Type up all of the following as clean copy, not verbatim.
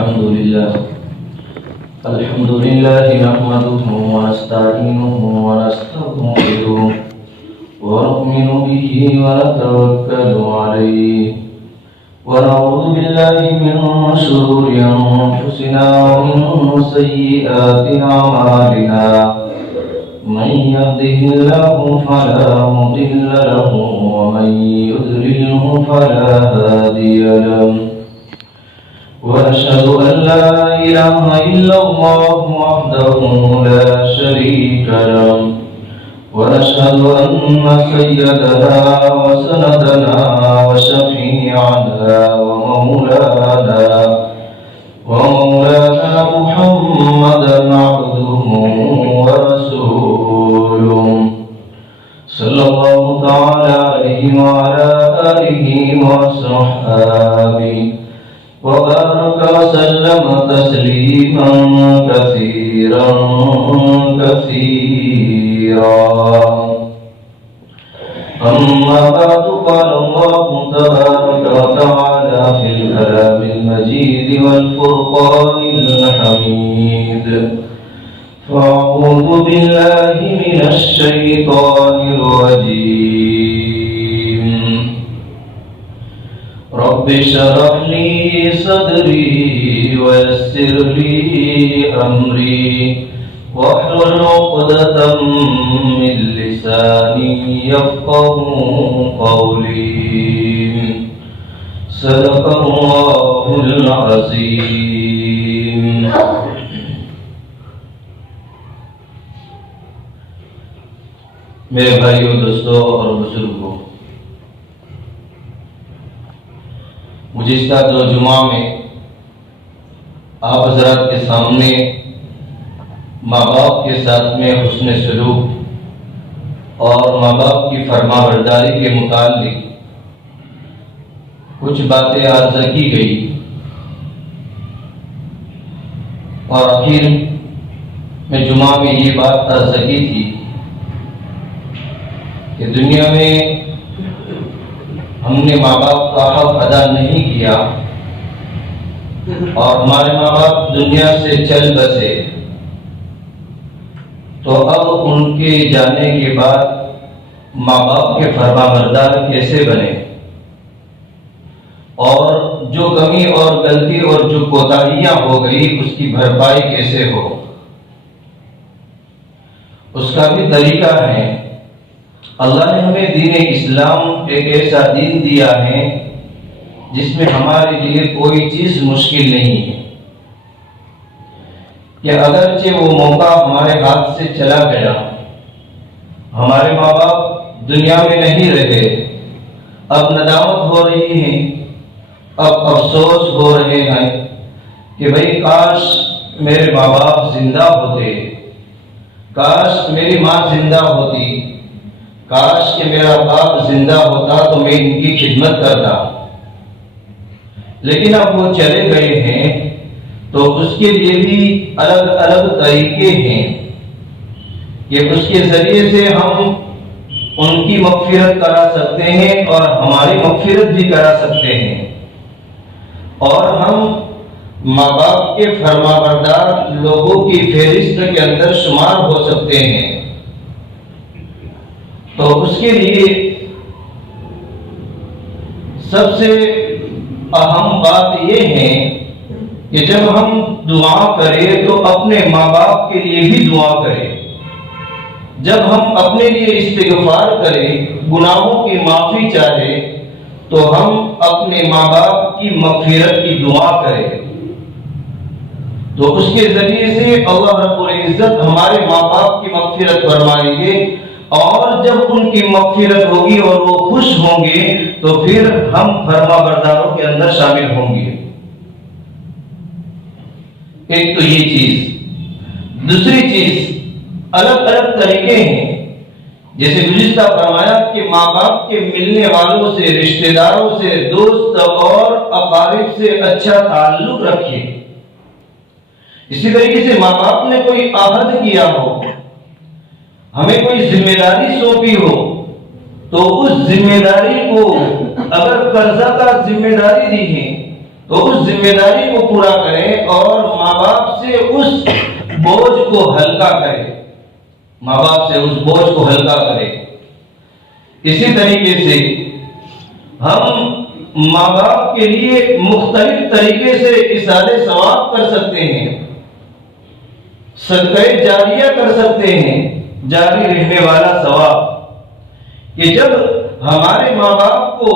الحمد لله نحمده ونستعينه ونستغفره ونؤمن به ونتوكل عليه ونعوذ بالله من شرور أنفسنا ومن سيئات أعمالنا من يهده الله فلا مضل له ومن يضلله فلا هادي له ونشهد أن لا إله إلا الله وحده لا شريك له ونشهد أن سيدنا وسندنا وشفيعنا ومولانا محمدا عبده ورسوله صلى الله تعالى عليه وعلى آله وصحبه وبارك وسلم تسليما كثيرا أما بعد قال الله تبارك وتعالى في الكلام المجيد والفرقان الحميد فأعوذ بالله من الشيطان الرجيم رب اشرح لي صدري ويسر لي أمري واحلل عقدة من لساني يفقهوا قولي صدق الله العظيم میرے بھائیوں دوستوں اور بزرگوں، گزشتہ 2 جمعہ میں آپ حضرات کے سامنے ماں باپ کے ساتھ میں حسن سلوک اور ماں باپ کی فرما برداری کے متعلق کچھ باتیں عرض کی گئی اور آخر میں جمعہ میں یہ بات عرض کی تھی کہ دنیا میں ہم نے ماں باپ کا حق ادا نہیں کیا اور ہمارے ماں باپ دنیا سے چل بسے، تو اب ان کے جانے کے بعد ماں باپ کے فرما بردار کیسے بنے، اور جو کمی اور غلطی اور جو کوتاہیاں ہو گئی اس کی بھرپائی کیسے ہو، اس کا بھی طریقہ ہے۔ اللہ نے ہمیں دین اسلام ایک ایسا دین دیا ہے جس میں ہمارے لیے کوئی چیز مشکل نہیں ہے، کہ اگرچہ وہ موقع ہمارے ہاتھ سے چلا گیا، ہمارے ماں باپ دنیا میں نہیں رہے، اب ندامت ہو رہی ہے، اب افسوس ہو رہے ہیں کہ بھئی کاش میرے ماں باپ زندہ ہوتے، کاش میری ماں زندہ ہوتی، کاش کہ میرا باپ زندہ ہوتا تو میں ان کی خدمت کرتا، لیکن اب وہ چلے گئے ہیں تو اس کے لیے بھی الگ الگ طریقے ہیں کہ اس کے ذریعے سے ہم ان کی مغفرت کرا سکتے ہیں اور ہماری مغفرت بھی کرا سکتے ہیں، اور ہم ماں باپ کے فرما بردار لوگوں کی فہرست کے اندر شمار ہو سکتے ہیں۔ تو اس کے لیے سب سے اہم بات یہ ہے کہ جب ہم دعا کریں تو اپنے ماں باپ کے لیے بھی دعا کریں، جب ہم اپنے لیے استغفار کریں، گناہوں کی معافی چاہیں، تو ہم اپنے ماں باپ کی مغفرت کی دعا کریں، تو اس کے ذریعے سے اللہ رب العزت ہمارے ماں باپ کی مغفرت فرمائیں گے، اور جب ان کی مغفرت ہوگی اور وہ خوش ہوں گے تو پھر ہم فرما برداروں کے اندر شامل ہوں گے۔ ایک تو یہ چیز، دوسری چیز الگ الگ طریقے ہیں، جیسے گزشتہ فرمایا کہ ماں باپ کے ملنے والوں سے، رشتہ داروں سے، دوست اور اقارب سے اچھا تعلق رکھیں۔ اسی طریقے سے ماں باپ نے کوئی عہد کیا ہو، ہمیں کوئی ذمہ داری سونپی ہو، تو اس ذمہ داری کو اگر قرضہ کا ذمہ داری دی ہے تو اس ذمہ داری کو پورا کریں، اور ماں باپ سے اس بوجھ کو ہلکا کرے، ماں باپ سے اس بوجھ کو ہلکا کرے۔ اسی طریقے سے ہم ماں باپ کے لیے مختلف طریقے سے ایصال ثواب کر سکتے ہیں، صدقہ جاریہ کر سکتے ہیں، جاری رہنے والا ثواب، کہ جب ہمارے ماں باپ کو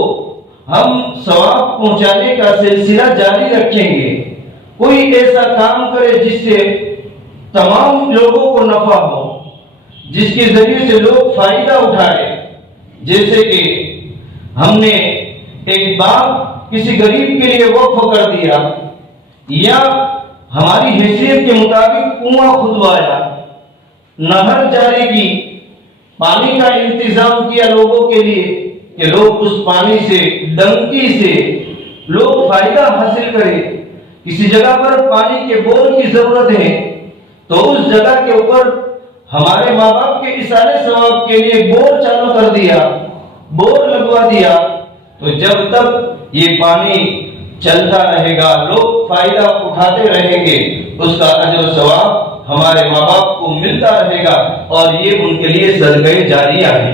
ہم ثواب پہنچانے کا سلسلہ جاری رکھیں گے، کوئی ایسا کام کرے جس سے تمام لوگوں کو نفع ہو، جس کے ذریعے سے لوگ فائدہ اٹھائے، جیسے کہ ہم نے ایک باغ کسی غریب کے لیے وقف کر دیا، یا ہماری حیثیت کے مطابق کنواں کھدوایا، نہر جاری کی، پانی کا انتظام کیا لوگوں کے لیے کہ لوگ اس پانی سے ڈنکی سے لوگ فائدہ حاصل کریں۔ کسی جگہ پر پانی کے بور کی ضرورت ہے تو اس جگہ کے اوپر ہمارے ماں باپ کے ایصال ثواب کے لیے بور چالو کر دیا، بور لگوا دیا، تو جب تک یہ پانی چلتا رہے گا، لوگ فائدہ اٹھاتے رہیں گے، اس کا اجر و ثواب ہمارے ماں باپ کو ملتا رہے گا، اور یہ ان کے لیے صدقہ جاریہ ہے،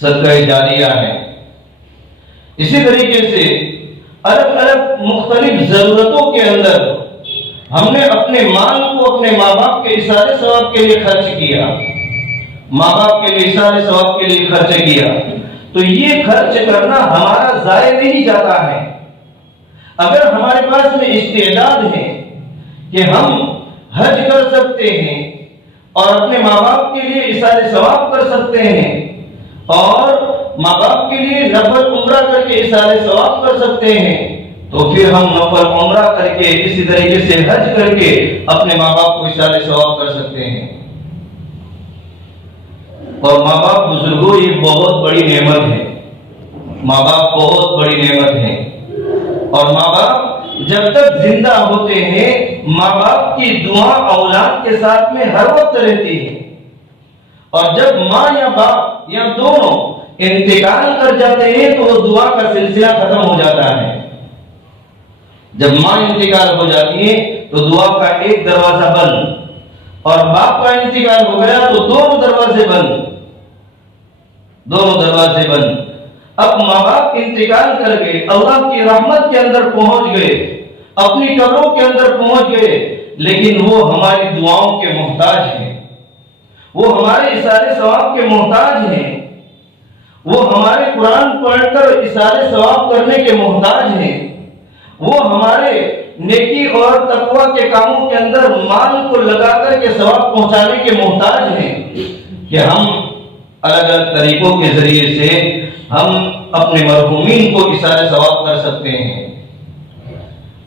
صدقہ جاریہ ہے۔ اسی طریقے سے الگ الگ مختلف ضرورتوں کے اندر ہم نے اپنے مال کو اپنے ماں باپ کے ایصال ثواب کے لیے خرچ کیا، ماں باپ کے لیے ایصال ثواب کے لیے خرچ کیا، تو یہ خرچ کرنا ہمارا ضائع نہیں جاتا ہے۔ اگر ہمارے پاس میں استعداد ہے کہ ہم حج کر سکتے ہیں اور اپنے ماں باپ کے لیے ایصال ثواب کر سکتے ہیں، اور ماں باپ کے لیے نفل عمرہ کر کے ایصال ثواب کر سکتے ہیں، تو پھر ہم نفل عمرہ کر کے اسی طریقے سے حج کر کے اپنے ماں باپ کو ایصال ثواب کر سکتے ہیں۔ اور ماں باپ بزرگوں یہ بہت بڑی نعمت ہے، ماں باپ بہت بڑی نعمت ہے، اور ماں باپ جب تک زندہ ہوتے ہیں ماں باپ کی دعا اولاد کے ساتھ میں ہر وقت رہتی ہے، اور جب ماں یا باپ یا دونوں انتقال کر جاتے ہیں تو وہ دعا کا سلسلہ ختم ہو جاتا ہے۔ جب ماں انتقال ہو جاتی ہے تو دعا کا ایک دروازہ بند، اور باپ کا انتقال ہو گیا تو دونوں دروازے بند، دونوں دروازے بند۔ اب ماں باپ انتقال کر گئے، اللہ کی رحمت کے اندر پہنچ گئے، اپنی قبروں کے اندر پہنچ گئے، لیکن وہ ہماری دعاؤں کے محتاج ہیں، وہ ہمارے ایصال ثواب کے محتاج ہیں، وہ ہمارے قرآن پڑھ کر ایصال ثواب کرنے کے محتاج ہیں، وہ ہمارے نیکی اور تقوی کے کاموں کے اندر مال کو لگا کر کے ثواب پہنچانے کے محتاج ہیں، کہ ہم الگ الگ طریقوں کے ذریعے سے ہم اپنے مرحومین کو ایصال ثواب کر سکتے ہیں۔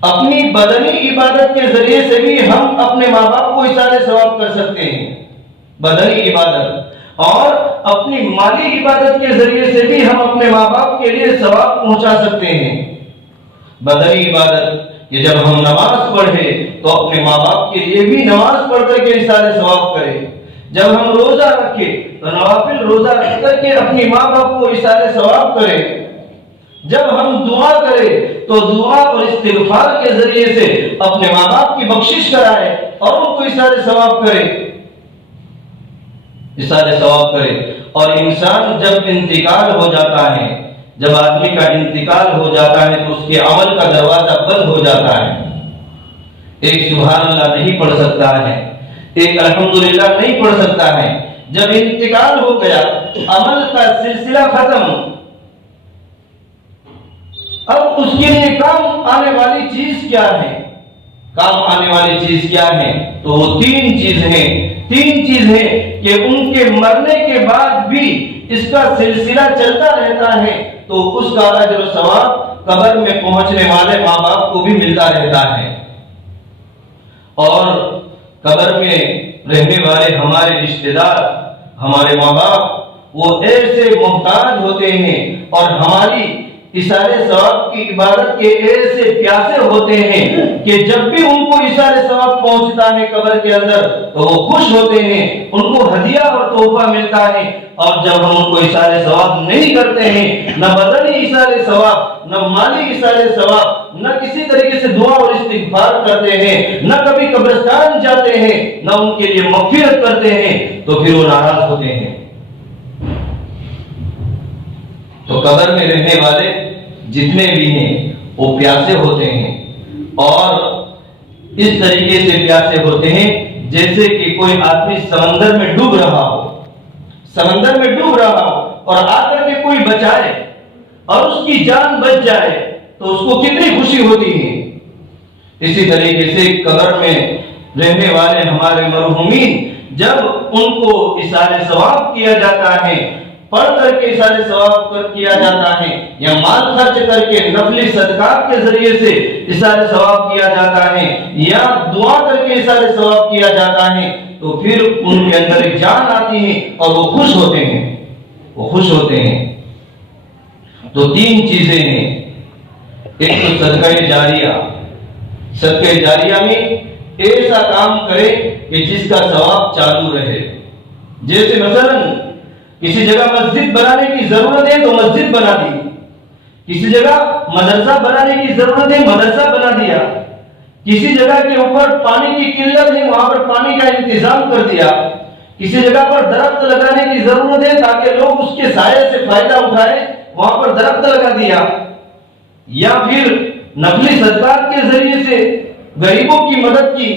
اپنی بدنی عبادت کے ذریعے سے بھی ہم اپنے ماں باپ کو ایصال ثواب کر سکتے ہیں، بدنی عبادت، اور اپنی مالی عبادت کے ذریعے سے بھی ہم اپنے ماں باپ کے لیے ثواب پہنچا سکتے ہیں۔ بدنی عبادت کہ جب ہم نماز پڑھے تو اپنے ماں باپ کے لیے بھی نماز پڑھ کر کے ایصال ثواب کریں، جب ہم روزہ رکھے تو نوافل روزہ رکھ کر کے اپنی ماں باپ کو ایصال ثواب کریں، جب ہم دعا کریں تو دعا اور استغفار کے ذریعے سے اپنے ماں باپ کی بخشش کرائے اور ان کو ایصال ثواب کرے، ایصال ثواب کرے۔ اور انسان جب انتقال ہو جاتا ہے، جب آدمی کا انتقال ہو جاتا ہے تو اس کے عمل کا دروازہ بند ہو جاتا ہے، ایک سبحان اللہ نہیں پڑھ سکتا ہے، ایک الحمدللہ نہیں پڑھ سکتا ہے۔ جب انتقال ہو گیا عمل کا سلسلہ ختم، اب اس کے لیے کام آنے والی چیز کیا ہے؟ کام آنے والی چیز کیا ہے؟ تو وہ تین چیز ہے کہ ان کے مرنے کے بعد بھی اس کا سلسلہ چلتا رہتا ہے، تو اس کا اجر و ثواب قبر میں پہنچنے والے ماں باپ کو بھی ملتا رہتا ہے، اور قبر میں رہنے والے ہمارے رشتہ دار، ہمارے ماں باپ، وہ ایسے محتاج ہوتے ہیں اور ہماری ایثار ثواب کی عبادت کے ایسے پیاسے ہوتے ہیں کہ جب بھی ان کو ایثار ثواب پہنچتا ہے قبر کے اندر تو وہ خوش ہوتے ہیں، ان کو ہدیہ اور تحفہ ملتا ہے۔ اور جب ہم ان کو ایثار ثواب نہیں کرتے ہیں، نہ بدنی ایثار ثواب، نہ مالی ایثار ثواب، نہ کسی طریقے سے دعا اور استغفار کرتے ہیں، نہ کبھی قبرستان جاتے ہیں، نہ ان کے لیے مغفرت کرتے ہیں، تو پھر وہ ناراض ہوتے ہیں۔ تو قبر میں رہنے والے جتنے بھی ہیں وہ پیاسے ہوتے ہیں، اور اس طریقے سے پیاسے ہوتے ہیں جیسے کہ کوئی آدمی سمندر میں ڈوب رہا ہو، سمندر میں ڈوب رہا ہو اور آ کر کے کوئی بچائے اور اس کی جان بچ جائے تو اس کو کتنی خوشی ہوتی ہے۔ اسی طریقے سے قبر میں رہنے والے ہمارے مرحومین، جب ان کو ایثار ثواب کیا جاتا ہے، پڑھ کر کے ایثار ثواب کیا جاتا ہے، یا مال خرچ کر کے نفلی صدقات کے ذریعے سے ایثار ثواب کیا جاتا ہے، یا دعا کر کے ایثار ثواب کیا جاتا ہے، تو پھر ان کے اندر ایک جان آتی ہے اور وہ خوش ہوتے ہیں، وہ خوش ہوتے ہیں۔ تو تین چیزیں ہیں، ایک تو صدقہ جاریہ، صدقہ جاریہ میں ایسا کام کرے کہ جس کا ثواب چالو رہے، جیسے مثلا کسی جگہ مسجد بنانے کی ضرورت ہے تو مسجد بنا دی، کسی جگہ مدرسہ بنانے کی ضرورت ہے مدرسہ بنا دیا، کسی جگہ کے اوپر پانی کی قلت ہے وہاں پر پانی کا انتظام کر دیا، کسی جگہ پر درخت لگانے کی ضرورت ہے تاکہ لوگ اس کے سائے سے فائدہ اٹھائیں، وہاں پر درخت لگا دیا، یا پھر نفلی صدقات کے ذریعے سے غریبوں کی مدد کی،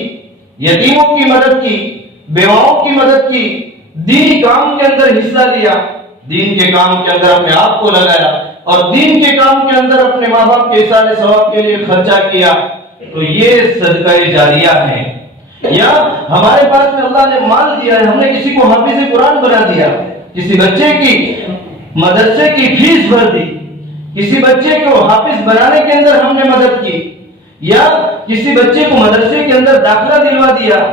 یتیموں کی مدد کی، بیواؤں کی مدد کی، دینی کام کے اندر حصہ لیا، دین کے کام کے اندر اپنے آپ کو لگایا، اور دین کے کام کے اندر اپنے ماں باپ کے ایثار ثواب کے لیے خرچہ کیا، تو یہ صدقہ جاریہ ہے۔ یا ہمارے پاس میں اللہ نے مال دیا ہے، ہم نے کسی کو حافظ قرآن بنا دیا، کسی بچے کی مدرسے کی فیس بھر دی، کسی بچے کو حافظ بنانے کے اندر ہم نے مدد کی، یا کسی بچے کو مدرسے کے اندر داخلہ دلوا دیا،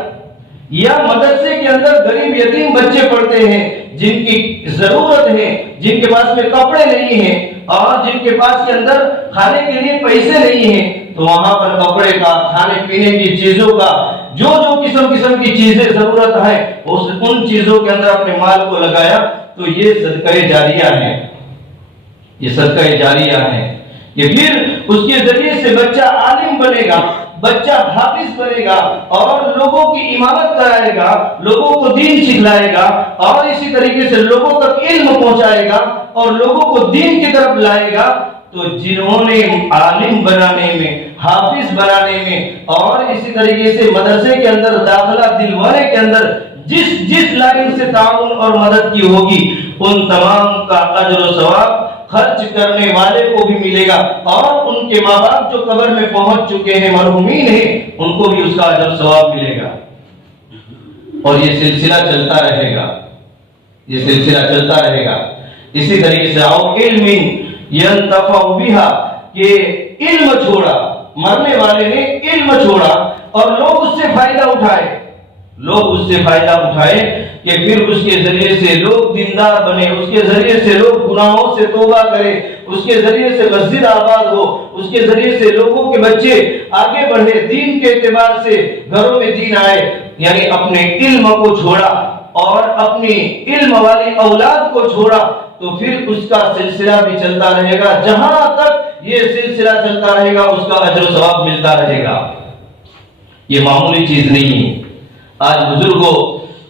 یا مدرسے کے اندر غریب یتیم بچے پڑھتے ہیں جن کی ضرورت ہے، جن کے پاس میں کپڑے نہیں ہیں اور جن کے پاس کے اندر کھانے کے لیے پیسے نہیں ہیں، تو وہاں پر کپڑے کا، کھانے پینے کی چیزوں کا، جو قسم کی چیزیں ضرورت ہے ان چیزوں کے اندر اپنے مال کو لگایا، تو یہ صدقہ جاریہ ہے، یہ صدقہ جاریہ ہے۔ یہ پھر اس کے ذریعے سے بچہ عالم بنے گا، بچہ حافظ بنے گا اور لوگوں کی امامت کرائے گا، لوگوں کو دین سکھلائے گا، اور اسی طریقے سے لوگوں تک علم پہنچائے گا اور لوگوں کو دین کی طرف لائے گا۔ تو جنہوں نے عالم بنانے میں، حافظ بنانے میں اور اسی طریقے سے مدرسے کے اندر داخلہ دلوانے کے اندر جس لائن سے تعاون اور مدد کی ہوگی، ان تمام کا اجر و ثواب خرچ کرنے والے کو بھی ملے گا، اور ان کے ماں باپ جو قبر میں پہنچ چکے ہیں، مرحومین ہیں، ان کو بھی اس کا اجر و ثواب ملے گا۔ اور یہ سلسلہ چلتا رہے گا، یہ سلسلہ چلتا رہے گا۔ اسی طریقے سے او علم ينتفع بها، کہ علم چھوڑا، مرنے والے نے علم چھوڑا اور لوگ اس سے فائدہ اٹھائے، لوگ اس سے فائدہ اٹھائے کہ پھر اس کے ذریعے سے لوگ دیندار بنے، اس کے ذریعے سے لوگ گناہوں سے توبہ کرے، اس کے ذریعے سے مسجد آباد ہو، اس کے ذریعے سے لوگوں کے بچے آگے بڑھے، دین کے اعتبار سے گھروں میں دین آئے۔ یعنی اپنے علم کو چھوڑا اور اپنی علم والی اولاد کو چھوڑا، تو پھر اس کا سلسلہ بھی چلتا رہے گا، جہاں تک یہ سلسلہ چلتا رہے گا اس کا اجر و ثواب ملتا رہے گا۔ یہ معمولی چیز نہیں ہے۔ آج بزرگوں،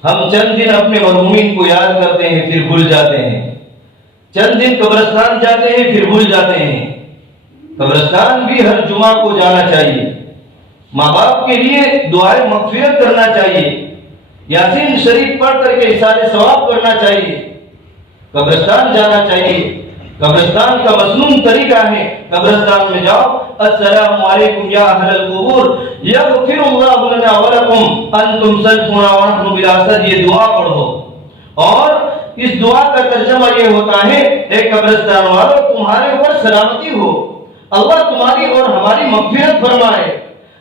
ہم چند دن اپنے مرحومین کو یاد کرتے ہیں پھر بھول جاتے ہیں، چند دن قبرستان جاتے ہیں پھر بھول جاتے ہیں۔ قبرستان بھی ہر جمعہ کو جانا چاہیے، ماں باپ کے لیے دعائیں مغفرت کرنا چاہیے، یاسین شریف پڑھ کر کے ایثار ثواب کرنا چاہیے، قبرستان جانا چاہیے۔ قبرستان کا مسنون طریقہ ہے، قبرستان میں جاؤ، السلام علیکم یا اہل القبور یغفر اللہ لنا ولکم انتم سلفنا ونحن بالاسد، یہ دعا پڑھو، اور اس دعا کا ترجمہ یہ ہوتا ہے، اے قبرستان والو تمہارے اوپر سلامتی ہو، اللہ تمہاری اور ہماری مغفرت فرمائے،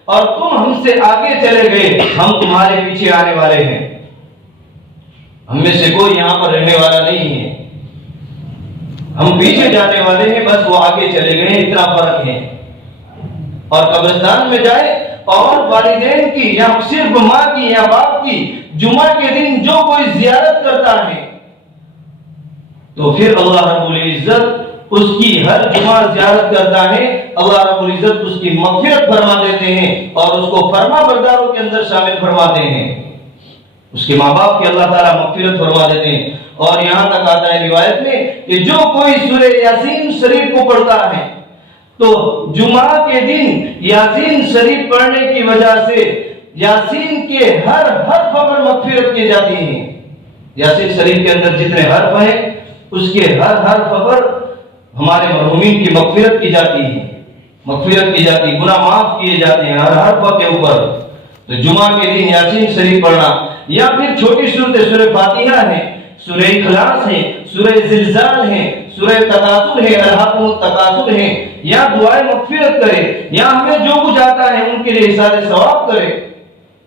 اور تم ہم سے آگے چلے گئے، ہم تمہارے پیچھے آنے والے ہیں، ہم میں سے کوئی یہاں پر رہنے والا نہیں ہے۔ ہم پیچھے جانے والے ہیں، بس وہ آگے چلے گئے، اتنا فرق ہے۔ اور قبرستان میں جائے اور والدین کی یا صرف ماں کی یا باپ کی جمعہ کے دن جو کوئی زیارت کرتا ہے تو پھر اللہ رب العزت اس کی ہر جمعہ زیارت کرتا ہے، اللہ رب العزت اس کی مغفرت فرما دیتے ہیں اور اس کو فرما برداروں کے اندر شامل فرماتے ہیں۔ اس کے ماں باپ کی اللہ تعالیٰ مغفرت فرما دیتے ہیں۔ اور یہاں تک آتا ہے روایت میں کہ جو کوئی سورہ یاسین شریف کو پڑھتا ہے تو جمعہ کے دن یاسین شریف پڑھنے کی وجہ سے یاسین کے ہر حرف پر مغفرت کی جاتی ہے۔ یاسین شریف کے اندر جتنے حرف ہیں اس کے ہر حرف پر ہمارے مرحومین کی مغفرت کی جاتی ہے، مغفرت کی جاتی ہے، گناہ معاف کیے جاتے ہیں ہر حرف کے اوپر۔ تو جمعہ کے دن یاسین شریف پڑھنا یا پھر چھوٹی صورت سورہ فاتحہ ہے، سورہ اخلاص ہے، سورہ زلزال ہے، سورہ تکاثر ہے، الہاکم التکاثر ہے، یا دعائے مغفرت کرے یا ہمیں جو کچھ آتا ہے ان کے لیے احسان ثواب کرے،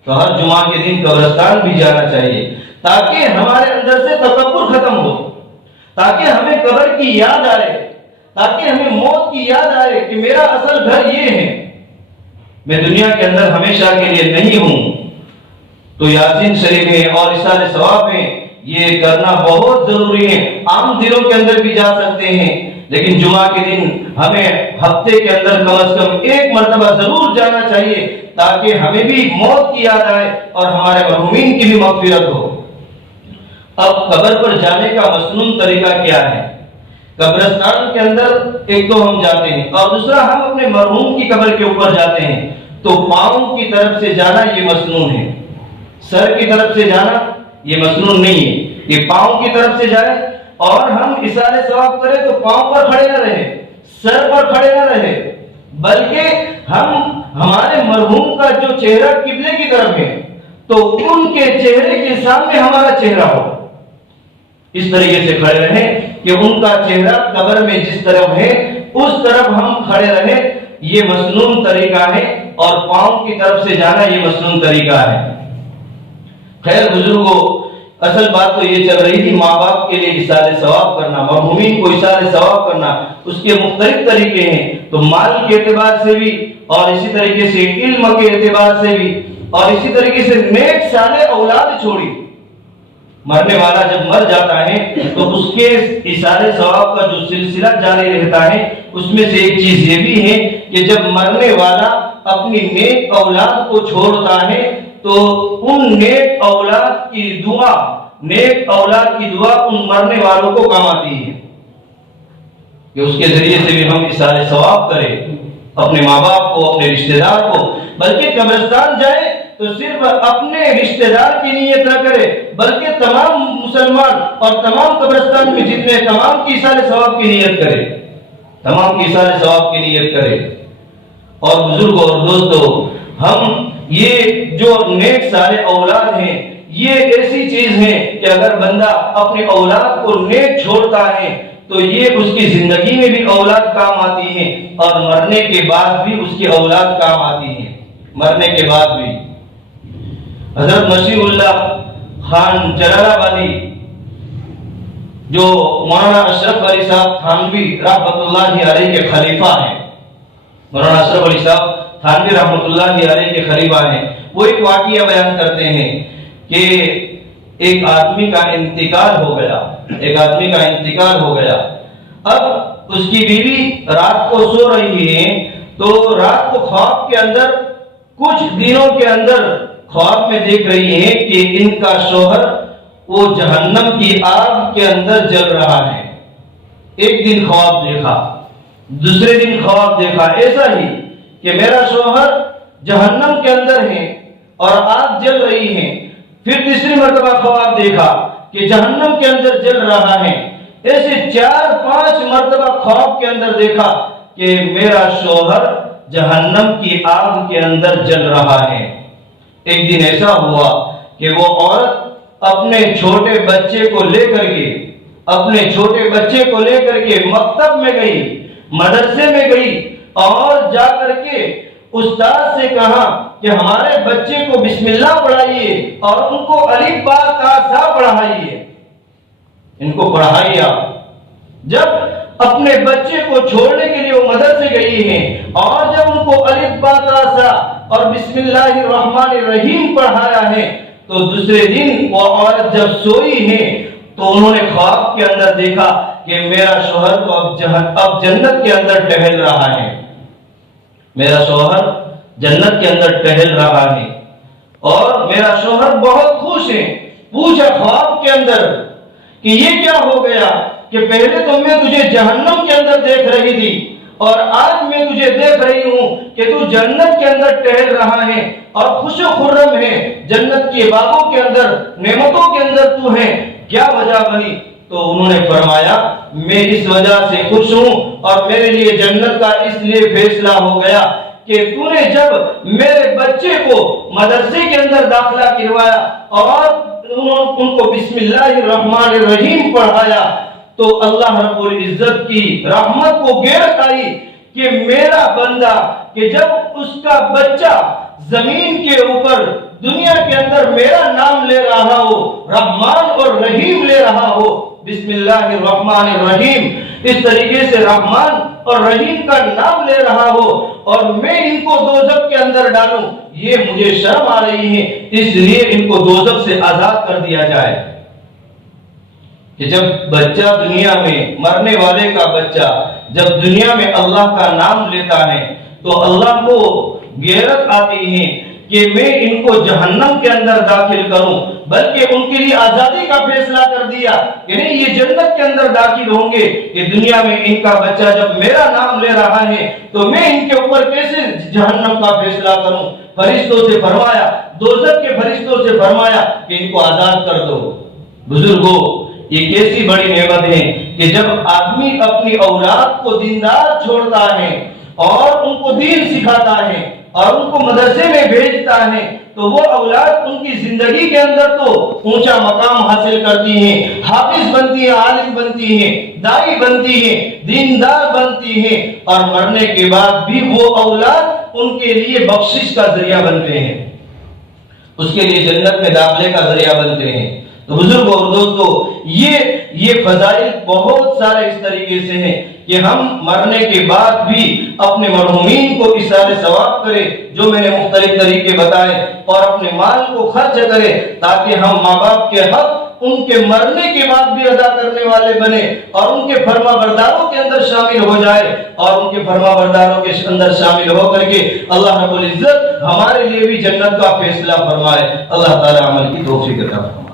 تو ہر جمعہ کے دن قبرستان بھی جانا چاہیے تاکہ ہمارے اندر سے تکبر ختم ہو، تاکہ ہمیں قبر کی یاد آئے، تاکہ ہمیں موت کی یاد آئے کہ میرا اصل گھر یہ ہے، میں دنیا کے اندر ہمیشہ کے لیے نہیں ہوں۔ تو یاسین شریف ہے اور احسان ثواب ہے، یہ کرنا بہت ضروری ہے۔ عام دنوں کے اندر بھی جا سکتے ہیں لیکن جمعہ کے دن ہمیں ہفتے کے اندر کم از کم ایک مرتبہ ضرور جانا چاہیے تاکہ ہمیں بھی موت کی یاد آئے اور ہمارے مرحومین کی بھی مغفرت ہو۔ اب قبر پر جانے کا مسنون طریقہ کیا ہے؟ قبرستان کے اندر ایک تو ہم جاتے ہیں اور دوسرا ہم اپنے مرحوم کی قبر کے اوپر جاتے ہیں تو پاؤں کی طرف سے جانا یہ مسنون ہے، سر کی طرف سے جانا یہ مسنون نہیں ہے۔ یہ پاؤں کی طرف سے جائے اور ہم احسان ثواب کریں تو پاؤں پر کھڑے نہ رہے، سر پر کھڑے نہ رہے، بلکہ ہم ہمارے مرحوم کا جو چہرہ قبلے کی طرف ہے تو ان کے چہرے کے سامنے ہمارا چہرہ ہو، اس طریقے سے کھڑے رہیں کہ ان کا چہرہ قبر میں جس طرف ہے اس طرف ہم کھڑے رہیں، یہ مسنون طریقہ ہے۔ اور پاؤں کی طرف سے جانا یہ مسنون طریقہ ہے۔ خیر بزرگوں، اصل بات تو یہ چل رہی تھی ماں باپ کے لیے احسان ثواب کرنا، مرحومین کو احسان ثواب کرنا، اس کے مختلف طریقے ہیں، تو مال کے اعتبار سے بھی اور اسی طریقے سے علم کے اعتبار سے بھی اور اسی طریقے سے نیک صالح اولاد چھوڑی۔ مرنے والا جب مر جاتا ہے تو اس کے احسان ثواب کا جو سلسلہ جاری رہتا ہے، اس میں سے ایک چیز یہ بھی ہے کہ جب مرنے والا اپنی نیک اولاد کو چھوڑتا ہے تو ان نیک اولاد کی دعا ان مرنے والوں کو کام آتی ہے کہ اس کے ذریعے سے بھی ہم احسان ثواب کریں اپنے ماں باپ کو، اپنے رشتہ دار کو، بلکہ قبرستان جائے تو صرف اپنے رشتہ دار کی نیت نہ کرے بلکہ تمام مسلمان اور تمام قبرستان میں جتنے تمام کی احسان ثواب کی نیت کرے، تمام کی احسان ثواب کی نیت کرے۔ اور بزرگوں اور دوستوں، ہم یہ جو نیک سارے اولاد ہیں یہ ایسی چیز ہے کہ اگر بندہ اپنے اولاد کو نیک چھوڑتا ہے تو یہ اس کی زندگی میں بھی اولاد کام آتی ہے اور مرنے کے بعد بھی اس کی اولاد کام آتی ہے، مرنے کے بعد بھی۔ حضرت مسیح اللہ خان جلال آبادی جو مولانا اشرف علی صاحب تھانوی رحمۃ اللہ علیہ کے خلیفہ ہیں، مولانا اشرف علی صاحب تھانوی رحمۃ اللہ علیہ کے خلیفہ ہیں، وہ ایک واقعہ بیان کرتے ہیں کہ ایک آدمی کا انتقال ہو گیا، اب اس کی بیوی رات کو سو رہی ہے تو رات کو خواب کے اندر کچھ دنوں کے اندر خواب میں دیکھ رہی ہے کہ ان کا شوہر وہ جہنم کی آگ کے اندر جل رہا ہے۔ ایک دن خواب دیکھا، دوسرے دن خواب دیکھا ایسا ہی کہ میرا شوہر جہنم کے اندر ہے اور آگ جل رہی ہے، پھر تیسری مرتبہ خواب دیکھا کہ جہنم کے اندر جل رہا ہے، ایسے 4-5 مرتبہ خواب کے اندر دیکھا کہ میرا شوہر جہنم کی آگ کے اندر جل رہا ہے۔ ایک دن ایسا ہوا کہ وہ عورت اپنے چھوٹے بچے کو لے کر کے مکتب میں گئی، مدرسے میں گئی اور جا کر کے استاد سے کہا کہ ہمارے بچے کو بسم اللہ پڑھائیے اور ان کو الف با تا ثا پڑھائیے، ان کو پڑھائیے۔ جب اپنے بچے کو چھوڑنے کے لیے وہ مدرسے گئی ہیں اور جب ان کو الف با تا سا اور بسم اللہ الرحمن الرحیم پڑھایا ہے تو دوسرے دن وہ عورت جب سوئی ہے تو انہوں نے خواب کے اندر دیکھا کہ میرا شوہر تو اب جنت کے اندر ٹہل رہا ہے، میرا شوہر جنت کے اندر ٹہل رہا ہے اور میرا شوہر بہت خوش ہے۔ پوچھا خواب کے اندر کہ یہ کیا ہو گیا کہ پہلے تو میں تجھے جہنم کے اندر دیکھ رہی تھی اور آج میں تجھے دیکھ رہی ہوں کہ تو جنت کے اندر ٹہل رہا ہے اور خوش و خرم ہے، جنت کے باغوں کے اندر نعمتوں کے اندر تو ہے، کیا وجہ بنی؟ تو انہوں نے فرمایا میں اس وجہ سے خوش ہوں اور میرے لیے جنت کا اس لیے فیصلہ ہو گیا کہ تو نے جب میرے بچے کو مدرسے کے اندر داخلہ کروایا اور ان کو بسم اللہ الرحمن الرحیم پڑھایا تو اللہ رب العزت کی رحمت کو گرفت آئی کہ میرا بندہ کہ جب اس کا بچہ زمین کے اوپر دنیا کے اندر میرا نام لے رہا ہو، رحمان اور رحیم لے رہا ہو، بسم اللہ الرحمن الرحیم، اس طریقے سے رحمان اور رحیم کا نام لے رہا ہو اور میں ان کو دوزخ کے اندر ڈالوں، یہ مجھے شرم آ رہی ہے، اس لیے ان کو دوزخ سے آزاد کر دیا جائے۔ کہ جب بچہ دنیا میں مرنے والے کا بچہ جب دنیا میں اللہ کا نام لیتا ہے تو اللہ کو غیرت آتی ہے کہ میں ان کو جہنم کے اندر داخل کروں، بلکہ ان کے لیے آزادی کا فیصلہ کر دیا کہ نہیں یہ جنت کے اندر داخل ہوں گے کہ دنیا میں ان کا بچہ جب میرا نام لے رہا ہے تو میں ان کے اوپر کیسے جہنم کا فیصلہ کروں۔ فرشتوں سے فرمایا، دوزخ کے فرشتوں سے فرمایا کہ ان کو آزاد کر دو۔ بزرگوں، یہ کیسی بڑی نعمت ہے کہ جب آدمی اپنی اولاد کو دیندار چھوڑتا ہے اور ان کو دین سکھاتا ہے اور ان کو مدرسے میں بھیجتا ہے تو وہ اولاد ان کی زندگی کے اندر تو اونچا مقام حاصل کرتی ہیں، حافظ بنتی ہے، عالم بنتی ہے، داعی بنتی ہے، دیندار بنتی ہے اور مرنے کے بعد بھی وہ اولاد ان کے لیے بخشش کا ذریعہ بنتے ہیں، اس کے لیے جنت میں داخلے کا ذریعہ بنتے ہیں۔ تو بزرگ اور دوستو، یہ فضائل بہت سارے اس طریقے سے ہیں کہ ہم مرنے کے بعد بھی اپنے مرحومین کو اثار ثواب کرے جو میں نے مختلف طریقے بتائے اور اپنے مال کو خرچ کرے تاکہ ہم ماں باپ کے حق ان کے مرنے کے بعد بھی ادا کرنے والے بنے اور ان کے فرما برداروں کے اندر شامل ہو جائے اور ان کے فرما برداروں کے اندر شامل ہو کر کے اللہ رب العزت ہمارے لیے بھی جنت کا فیصلہ فرمائے۔ اللہ تعالی عمل کی توفیق عطا فرمائے۔